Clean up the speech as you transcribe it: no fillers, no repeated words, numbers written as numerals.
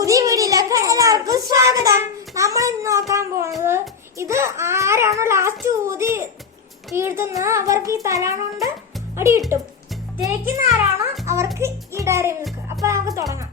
പുതിയ വീഡിയോയിലേക്ക് എല്ലാവർക്കും സ്വാഗതം. നമ്മൾ ഇന്ന് നോക്കാൻ പോകുന്നത് ഇത് ആരാണോ ലാസ്റ്റ് ഊതി വീഴ്ത്തുന്നത് അവർക്ക് ഈ തലാണുണ്ട് അടി കിട്ടും. ജയിക്കുന്ന ആരാണോ അവർക്ക് ഈ ഡയറി മിൽക്ക്. അപ്പൊ നമുക്ക് തുടങ്ങാം.